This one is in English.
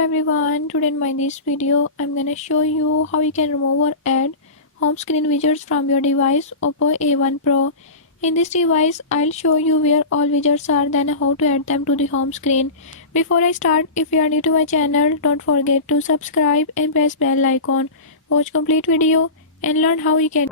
Everyone, today in my this video I'm gonna show you how you can remove or add home screen widgets from your device Oppo A1 Pro. In this device I'll show you where all widgets are, then how to add them to the home screen. Before I start, if you are new to my channel, don't forget to subscribe and press bell icon. Watch complete video and learn how you can